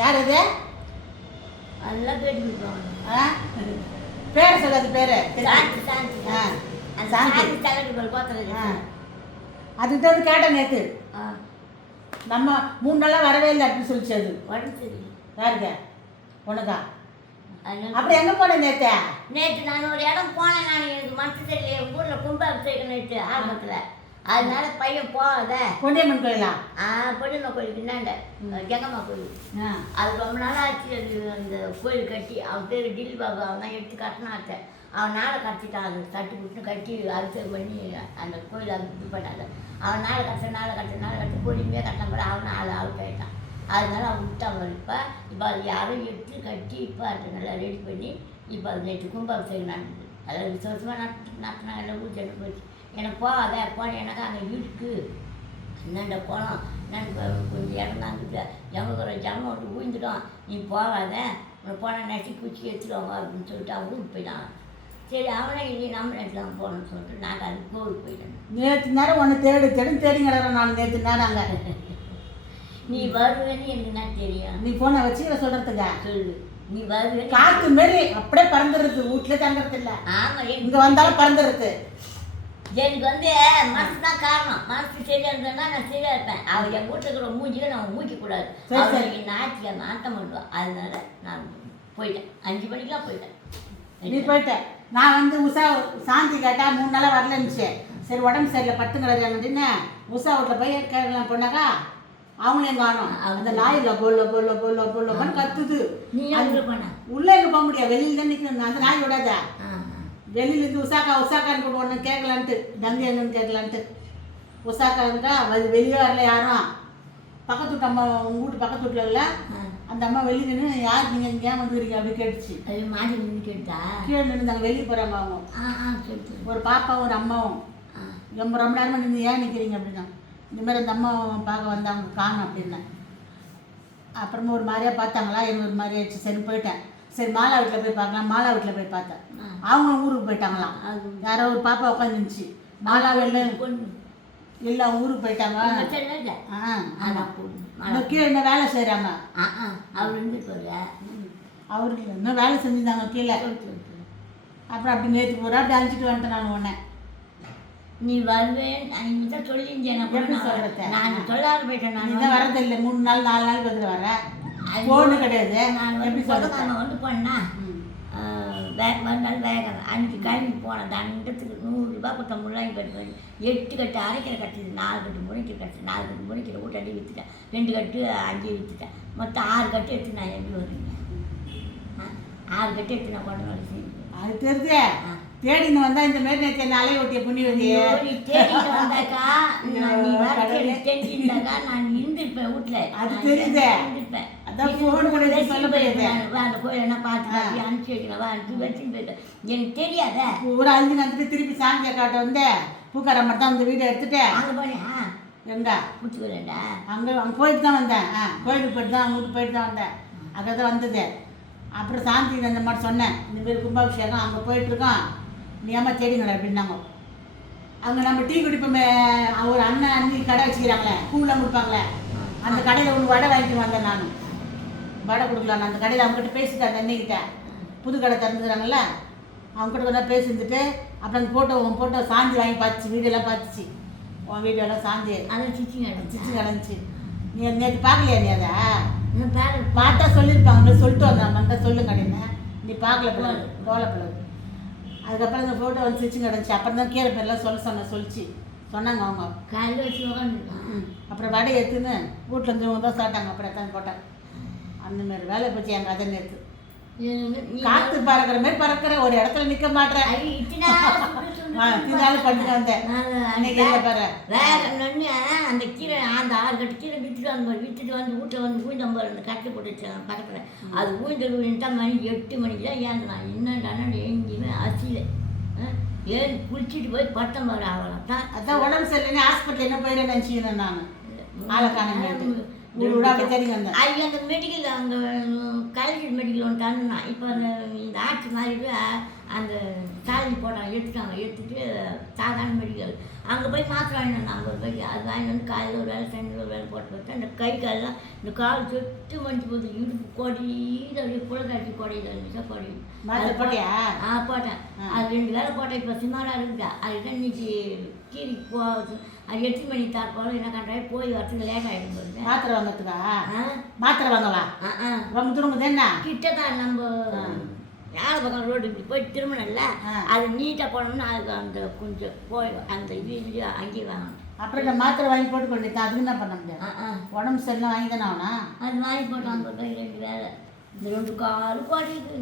யார் இது? அதெல்லாம் பேட்டி கொடுப்பாங்க. பேர் சொல்லாது பேர். சாந்தி சாந்தி. அந்த சாந்தி தலைவர் கோத்திரம். அதுக்கு தான் கேட்டேன் நேற்று. நம்ம 3 நாளாக வரவே இல்லை அப்படின்னு சொல்லிச்சு. அது உடம்பு சரி யாருங்க? உனக்கா? அப்படி எங்கே போனேன் நேற்று? நேற்று நான் ஒரு இடம் போனேன். நான் எனக்கு மனசு தெரியல. எங்கள் ஊரில் கும்பாபிஷேகம் நேற்று ஆரம்பத்தில். அதனால பையன் போகாத. பொன்னியம்மன் கோயிலா? பொன்னியம்மன் கோயில் பின்னாண்ட ஜெகம்மா கோயில். அது ரொம்ப நாள் ஆச்சு. அது அந்த கோயில் கட்டி அவன் பேர் டில் பாபு. அவன் தான் எடுத்து கட்டினாத்த. அவன் நாளை கட்டிட்டான். அது தட்டி விட்டு கட்டி அரிசல் பண்ணி அந்த கோயில் அது இது பண்ணாத. அவன் நாளை கட்ட பொறுமையாக கட்டின பிறகு அவன் அவுட் ஆகிட்டான். அதனால அவன் விட்டான். இப்போ அது யாரும் எடுத்து கட்டி இப்போ அதை நல்லா ரெடி பண்ணி இப்போ அது நேற்று கும்பாபிஷேகம் நடந்தது. அதாவது விசேஷமாக நடத்தினாங்க. எல்லாம் ஊர் ஜனம் போச்சு. எனக்கு போகாத போன எனக்கு அங்கே இருக்கு என்னண்ட போனோம். நான் கொஞ்சம் இடம் தான் இருக்குது. எங்களுக்கு ஒரு ஜனம் வந்து ஊழ்ந்துட்டோம். நீ போகாத உன்னை போனால் நெட்டி குச்சி எடுத்துடுவாங்க அப்படின்னு சொல்லிட்டு அவன் ஊருக்கு போயிட்டான். சரி அவனே இல்லை நம்ம நேரத்தில் தான் போகணும்னு சொல்லிட்டு நாங்கள் அது கோவிலுக்கு போயிட்டேன். நேற்று நேரம் ஒன்று தேடி கிடறேன் நான். நேற்று நேரம் அங்கே நீ வருவேன்னு எனக்கு என்ன தெரியும்? நீ போனை வச்சு சொல்கிறதுக்கா? சொல்லு. நீ வருவேன்னு காற்று மாரி அப்படியே பறந்துடுது. வீட்டில் தங்குறது இல்லை. ஆமாம் இங்கே வந்தாலும் பறந்துடுது. எனக்கு வந்து மனசு தான் காரணம். மனசு சரியாக இருந்ததுன்னா நான் சரியாக இருப்பேன். அவர் என் வீட்டில் இருக்கிற மூஞ்சியில் நான் மூக்கக்கூடாது. அவருக்கு ஞாயிற்றுக்கிழமை ஆட்டம் பண்ணுவான். அதனால நான் போயிட்டேன். 5 மணிக்கெலாம் போயிட்டேன். நீ போயிட்ட. நான் வந்து உஷா சாந்தி கேட்டால் 3 நாளாக வரலன்னுச்சு. சரி உடம்பு சரியில்லை பட்டுங்கிறாரு அப்படின்னு உஷா வீட்டில் போய் கேட்கலாம் போனாக்கா அவங்களையும் காணும். அந்த நாயில் பொல்லு கத்துது. நீ அங்கே போன உள்ளே எங்கே போக முடியாது. வெளியில் தான் நிற்கணும். அந்த நாய் விடாதா? வெளியிலேருந்து உஷாக்கான்னு கூட ஒன்று கேட்கலான்ட்டு தங்கி என்னன்னு கேட்கலான்ட்டு உஷாக்கா இருந்தா வெளியே வரல யாரும். பக்கத்து வீட்டு அம்மா உங்கள் வீட்டு பக்கத்து வீட்டில் இல்லை. அந்த அம்மா வெளியே நின்று யார் நீங்கள் இங்கே ஏன் வந்துக்கிறீங்க அப்படி கேட்டுச்சு. மாடி நின்று கேட்டா கீழே நின்றுந்தாங்க. வெளியே போகிறாங்க அவங்க. ஒரு பாப்பாவும் ஒரு அம்மாவும் ரொம்ப நேரமாக நின்று ஏன் நிற்கிறீங்க அப்படின்னா இந்தமாதிரி அந்த அம்மா பார்க்க வந்தாங்க காணும் அப்படின்னேன். அப்புறமா ஒரு மாதிரியாக பார்த்தாங்களா எனக்கு ஒரு மாதிரி ஆயிடுச்சு. சரி போயிட்டேன். சரி மாலா வீட்டில் போய் பார்க்கலாம். மாலா வீட்டில் போய் பார்த்தேன். அவங்க ஊருக்கு போயிட்டாங்களாம். யாரோ ஒரு பாப்பா உட்காந்துருந்துச்சு. மாலா எல்லாம் ஊருக்கு போயிட்டாங்க. கீழே இன்னும் வேலை செய்கிறாங்க. அவருக்கு இன்னும் வேலை செஞ்சுருந்தாங்க கீழே. அப்புறம் அப்படி நேற்று போகிறா அப்படி அழைச்சிட்டு வந்துட்டேன் நான் உடனே. நீ வருவேன் நீ தான் சொல்லியிருந்தேன். எப்படி சொல்கிறத? நான் சொல்லாத போயிட்டேன். நான் தான் வரதில்லை. 3 நாள் 4 நாள் பதில் வரேன். ஃபோனு கிடையாது. நான் எப்படி சொல்கிறேன்? நம்ம வந்து பண்ணேன் மறுநாள் வேகம் அன்றைக்கி கிளம்பி போனேன். தண்டத்துக்கு 100 ரூபா கொடுத்த முள்ளாங்கி கட்டு 8 கட்டு அரைக்கிற கட்டுது. 4 கட்டு முனைக்கிற கட்டு 4 கட்டு முனைக்கிற ஊட்டாண்டி விற்றுட்டேன். 2 கட்டு 5 விற்றுட்டேன். மொத்தம் 6 கட்டு எடுத்து நான் எப்படி வருவேன்? 6 கட்டு எடுத்து நான் கொண்டு வர செய்வேன். அது தெரியுது. தேடின்னு வந்தால் இந்த மாரி நேற்று அலைய ஓட்டிய புண்ணியவதியே தேடிட்டு வந்தாக்கா நீ தெரிஞ்சிருந்தாக்கா நான் இருந்திருப்பேன் வீட்டில். அது தெரியுது. இருந்திருப்பேன். அதான் ஃபோன் கூட சொல்ல போயிருது. அந்த கோயில் என்ன பார்த்து அனுப்பிச்சி வைக்கிறவா அனுப்பி வச்சுன்னு போயிட்டேன். எனக்கு தெரியாத ஒரு 5 நேரத்துக்கு திருப்பி சாந்தியை காட்ட வந்து பூக்கார மட்டும் தான் அந்த வீடியோ எடுத்துட்டு அங்கே போனியா? எங்க பிடிச்சி வரேன்டா. அங்கே போயிட்டு தான் வந்தேன். கோயிலுக்கு போயிட்டு தான் அவங்க போயிட்டு தான் வந்தேன். அங்கே தான் வந்தது. அப்புறம் சாந்தி அந்த மாதிரி சொன்னேன். இந்தமாரி கும்பாபிஷேகம் அங்கே போயிட்டுருக்கோம். நீ ஏமா தேடிங்கடா அப்படின்னாங்க. அங்கே நம்ம டீ குடிப்போமே ஒரு அண்ணன் அண்ணி கடை வச்சுக்கிறாங்களே பூலாம் கொடுப்பாங்களே அந்த கடையில் ஒன்று வடை வாங்கிட்டு வந்தேன். நான் வடை கொடுக்கலாம். அந்த கடையில் அவங்ககிட்ட பேசிட்டேன். அந்த அன்னிக்கிட்ட புது கடை திறந்துக்கிறாங்கல்ல அவங்ககிட்ட கொஞ்சம் பேசிட்டு அப்புறம் அந்த உன் ஃபோட்டோ சாந்தி வாங்கி பார்த்துச்சு. வீடியோலாம் பார்த்துச்சு. உன் வீடியோலாம் சாந்தி அதை சிச்சு கிடந்துச்சு. நீ நேற்று பார்க்கலையா? நீ அதை இன்னும் பார்த்தா சொல்லியிருப்பாங்க. சொல்லிட்டு வந்தான் வந்தால் சொல்லுங்க அப்படின்னு. நீ பார்க்கல பிள்ளை. அதுக்கப்புறம் அந்த ஃபோட்டோ வந்து சிச்சு கிடந்துச்சு. அப்புறம் தான் கீரை பேர்லாம் சொன்னாங்க அவங்க. காலையில் வச்சு அப்புறம் வடை எடுத்துன்னு வீட்டில் இருந்தவங்க தான் சாப்பிட்டாங்க. அப்புறம் எத்தனை போட்டாங்க. அந்தமாரி வேலை போச்சு எங்கள் அதை நேற்று. காற்று பறக்கிற மாதிரி பறக்கிற ஒரு இடத்துல நிற்க மாட்டேன். பண்ணிட்டு வந்தேன். அந்த கீரை அந்த 6 கட்டு கீரை விற்றுட்டு வந்து வீட்டில் வந்து ஊழ்ந்தம்பர் அந்த கட்டை போட்டு வச்சாங்க பக்கத்தில். அது ஊழ்ந்தல் ஊழிட்டா மணி 8 மணிக்கு தான் ஏந்தினான். என்னென்ன எங்கேயுமே அசியில் ஏன் குளிச்சுட்டு போய் பத்தம்பர் ஆகலாம் தான். அதான் உடம்பு சரியில்லைன்னு ஹாஸ்பிட்டல் என்ன போயிடுன்னு நினச்சிக்கிறேன் நான். ஆளக்கான ஐயோ அந்த மெடிக்கல் அங்கே கலைஞர் மெடிக்கல் ஒன்று தந்துனா. இப்போ இந்த ஆட்சி மாதிரி அந்த சாலஞ்சி போட்டாங்க எடுத்துட்டாங்க. எடுத்துட்டு சாதாரண மெடிக்கல் அங்கே போய் மாத்திரை வாங்கினோம் 50 ரூபாய்க்கு. அது வாங்கிட்டு வந்து காலையில் ஒரு வேலை சாயந்தரம் ஒரு வேலை போட்டு வச்சேன். அந்த கை காலெல்லாம் இந்த கால் சுட்டு மடிச்சு போகுது, இடுப்பு கொடியுது, அப்படியே புலக்காட்சி கொடையுது, 2 நிமிஷம் கொடையுது. மாத்திரை போட்டியா? போட்டேன். அது 2 வேலை போட்டேன். இப்போ சுமாராக இருக்குதா அதுதான் இன்னைக்கு கீரி போகுது. அது 8 மணி தாக்கோல என்ன பண்ணுறேன், போய் வரத்துக்கு லேட் ஆகிடும் போது. மாத்திரை வாங்கத்துக்கா? மாத்திரை வாங்கவா? ரொம்ப தூரங்குது என்ன? கிட்ட தான் நம்ம யாரை பக்கம் ரோடு இப்படி போய் திரும்பணும்ல, அது நீட்டாக போனோம்னா அதுக்கு அந்த கொஞ்சம் போய் அந்த இது அங்கேயே வாங்கணும். அப்புறம் இந்த மாத்திரை வாங்கி போட்டு கொண்டு அதுக்கு என்ன பண்ண முடியாது? உடம்பு சரியில்லாம் வாங்கி தானே ஆகணும். அது வாங்கி போட்டோம் 50 ரூபாய் 2 வேலை. இந்த 2 கால் குறையுது.